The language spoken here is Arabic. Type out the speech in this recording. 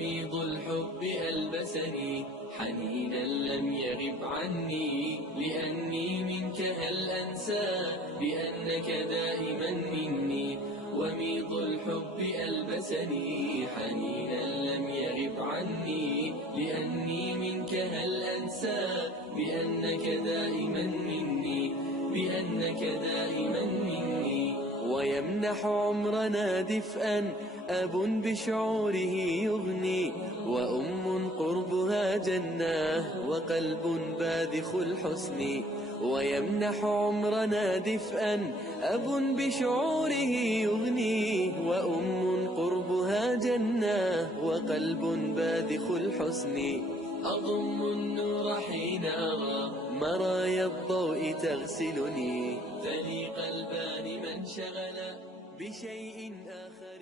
وميض الحب ألبسني حنينا لم يغب عني، لأني منك هل أنسى بأنك دائما مني. وميض الحب ألبسني حنينا لم يغب عني، لأني منك هل أنسى بأنك دائما مني، بأنك دائما مني. ويمنح عمرنا دفئا أب بشعوره يغني، وأم قربها جنة وقلب باذخ الحسن. ويمنح عمرنا دفئا أب بشعوره يغني، وأم قربها جنة وقلب باذخ الحسن. أضم النور حين أرى مرايا الضوء تغسلني، ثني قلبان من شغل بشيء آخر